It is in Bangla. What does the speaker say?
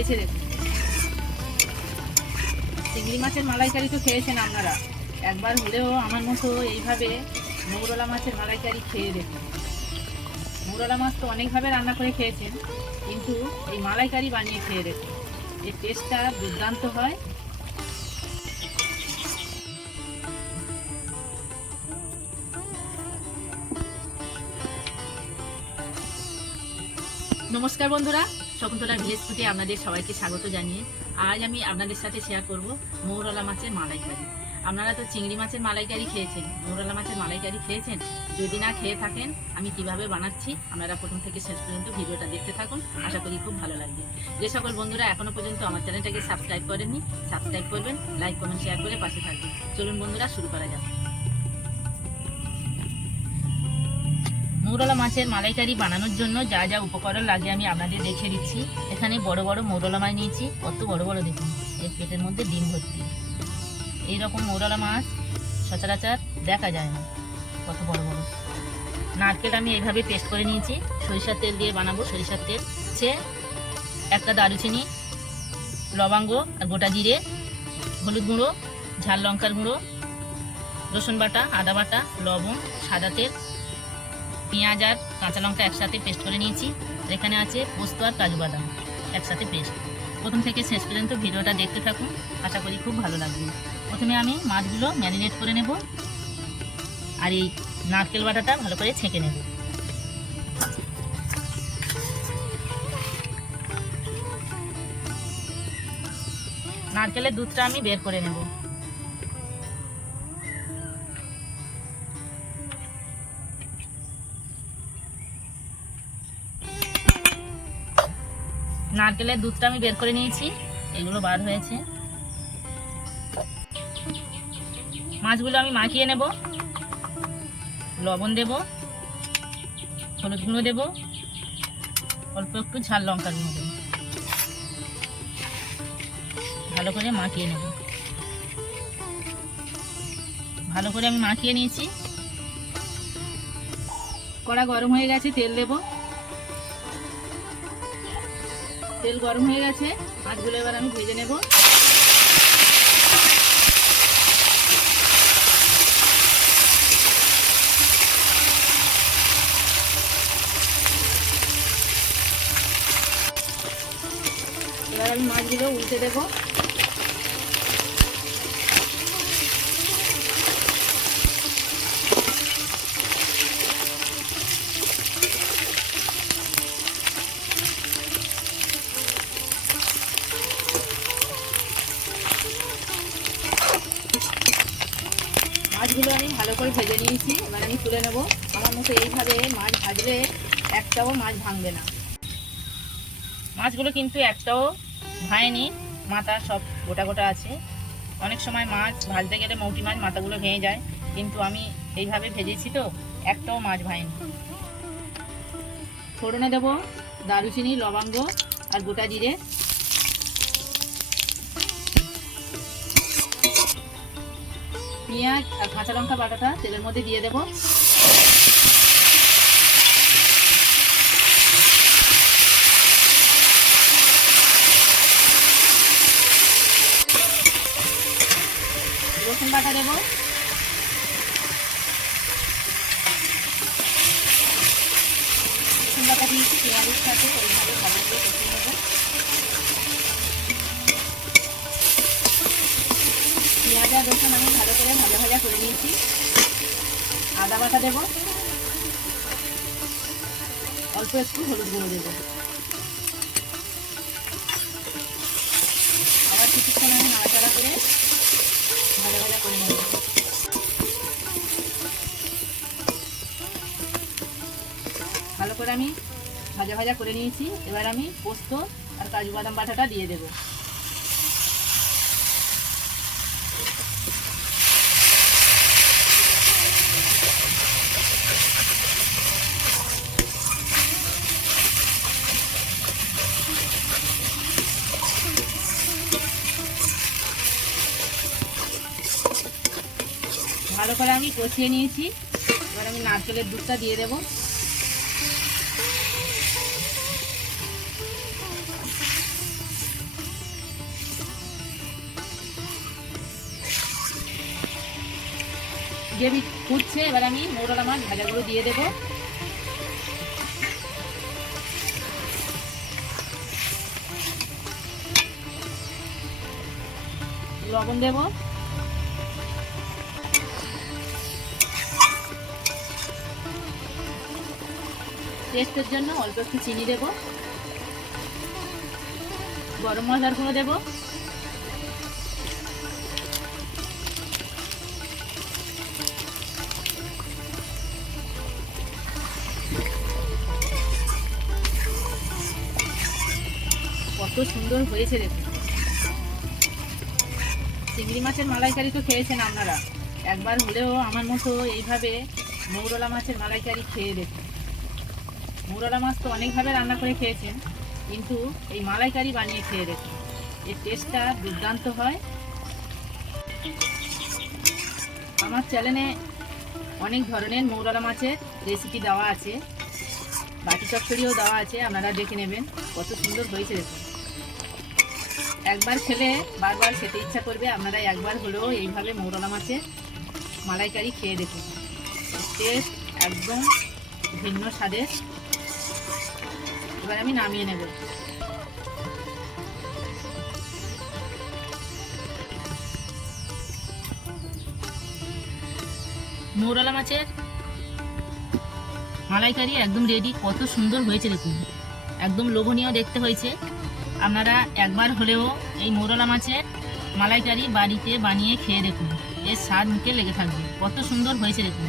বেড়েছে দেখুন চিংড়ি মাছের মালাইকারি তো খেয়েছেন আপনারা। একবার হলেও আমার মতো এইভাবে মৌরলা মাছের মালাইকারি খেয়ে দেখুন। মৌরলা মাছ তো অনেকভাবে রান্না করে খেয়েছেন, কিন্তু এই মালাইকারি বানিয়ে খেয়ে দেখুন। এর টেস্টটা দুর্দান্ত হয়। নমস্কার বন্ধুরা শকুন্তলা ভিলেজ ফুটে আপনাদের সবাইকে স্বাগত জানিয়ে আজ আমি আপনাদের সাথে শেয়ার করব মৌরলা মাছের মালাইকারি। আপনারা তো চিংড়ি মাছের মালাইকারি খেয়েছেন। মৌরলা মাছের মালাইকারি খেয়েছেন? যদি না খেয়ে থাকেন, আমি কীভাবে বানাচ্ছি আপনারা প্রথম থেকে শেষ পর্যন্ত ভিডিওটা দেখতে থাকুন। আশা করি খুব ভালো লাগবে। যে সকল বন্ধুরা এখনও পর্যন্ত আমার চ্যানেলটাকে সাবস্ক্রাইব করেননি সাবস্ক্রাইব করবেন লাইক কমেন্ট শেয়ার করে পাশে থাকবেন। চলুন বন্ধুরা, শুরু করা যাক। মৌরলা মাছের মালাইকারি বানানোর জন্য যা যা উপকরণ লাগে আমি আপনাদের দেখে দিচ্ছি। এখানে বড় বড় মৌরলা মাছ নিয়েছি, কত বড় বড় দেখুন এর পেটের মধ্যে ডিম ভর্তি। এই রকম মৌরলা মাছ সচরাচর দেখা যায় না, কত বড় বড়। নারকেল আমি এইভাবে পেস্ট করে নিয়েছি, সরিষার তেল দিয়ে বানাবো, সরিষার তেল হচ্ছে একটা দারুচিনি, লবঙ্গ আর গোটা জিরে, হলুদ গুঁড়ো, ঝাল লঙ্কার গুঁড়ো, রসুন বাটা, আদা বাটা, লবণ, সাদা তেল পেঁয়াজ আর কাঁচা লঙ্কা একসাথে পেস্ট করে নিয়েছি। এখানে আছে পোস্ত আর কাজু বাদাম একসাথে পেস্ট। প্রথম থেকে শেষ পর্যন্ত ভিডিওটা দেখতে থাকুন। আশা করি খুব ভালো লাগবে। প্রথমে আমি মাছগুলো ম্যারিনেট করে নেব। আর এই নারকেল বাটাটা ভালো করে ছেঁকে নেব। নারকেলের দুধটা আমি বের করে নেব। নারকেলের দুধটা আমি বের করে নিয়েছি, এগুলো বার হয়েছে। মাছগুলো আমি মাখিয়ে নেব, লবণ দেব, হলুদ গুঁড়ো দেব, অল্প একটু ঝাল লঙ্কা গুঁড়ো দেব। ভালো করে মাখিয়ে নেব। ভালো করে আমি মাখিয়ে নিয়েছি। কড়া গরম হয়ে গেছে, তেল দেবো। তেল গরম হয়ে গেছে মাছগুলো এবার আমি ভেজে নেব। এবার আমি মাছগুলো উল্টে দেব। ভালো করে ভেজে নিয়েছি। এবার আমি তুলে নেব। আমার মতো এইভাবে মাছ ভাজলে একটাও মাছ ভাঙবে না। মাছগুলো কিন্তু একটাও ভাঙেনি। মাথা সব গোটা গোটা আছে। অনেক সময় মাছ ভাজতে গেলে মৌটি মাছ মাথাগুলো ভেঙে যায়। কিন্তু আমি এইভাবে ভেজেছি তো, একটাও মাছ ভাঙেনি। ফোড়নে দেবো দারুচিনি, লবঙ্গ আর গোটা জিরে। পেঁয়াজ আর কাঁচা লঙ্কা বাটাটা তেলের মধ্যে দিয়ে দেব। রসুন বাটা দেব। রসুন বাটা দিয়েছি, পেঁয়াজের সাথে এইভাবে ভালো করে কষিয়ে নেব। আর রসুন আমি ভালো করে ভাজা ভাজা করে নিয়েছি। আদা বাটা দেব। অল্প একটু হলুদ গুঁড়ো দেব। আবার কিছুক্ষণ আমি নাড়াচাড়া করে ভাজা ভাজা করে নেব। ভালো করে আমি ভাজা ভাজা করে নিয়েছি। এবার আমি পোস্ত আর কাজু বাদাম বাটাটা দিয়ে দেবো। ভালো করে আমি কষিয়ে নিয়েছি। এবার আমি নারকেলের দুধটা দিয়ে দেব। গ্রেভি ফুটছে, এবার আমি মোরলা মাছ ভাজাগুলো দিয়ে দেবো। লবণ দেবো। টেস্টের জন্য অল্প একটু চিনি দেবো। গরম মশলার গুঁড়ো দেবো। কত সুন্দর হয়েছে দেখুন চিংড়ি মাছের মালাইকারি তো খেয়েছেন আপনারা। একবার হলেও আমার মতো এইভাবে মৌরলা মাছের মালাইকারি খেয়ে দেখুন। মৌরলা মাছ তো অনেকভাবে রান্না করে খেয়েছেন, কিন্তু এই মালাইকারি বানিয়ে খেয়ে দেখুন। এর টেস্টটা দুর্দান্ত হয়। আমার চ্যানেলে অনেক ধরনের মৌরলা মাছের রেসিপি দেওয়া আছে। বাটি চচ্চড়িও দেওয়া আছে, আপনারা দেখে নেবেন কত সুন্দর হয়েছে দেখুন। একবার খেলে বারবার খেতে ইচ্ছা করবে, আপনারা একবার হলেও এইভাবে মৌরলা মাছের মালাইকারি খেয়ে দেখুন। টেস্ট একদম ভিন্ন স্বাদের। এবার আমি নামিয়ে নেব। মৌরলা মাছের মালাইকারি একদম রেডি কত সুন্দর হয়েছে দেখুন। একদম লোভনীয় দেখতে হয়েছে। আপনারা একবার হলেও এই মৌরলা মাছের মালাইকারি বাড়িতে বানিয়ে খেয়ে দেখুন। এর স্বাদ মুখে লেগে থাকবে। কত সুন্দর হয়েছে দেখুন।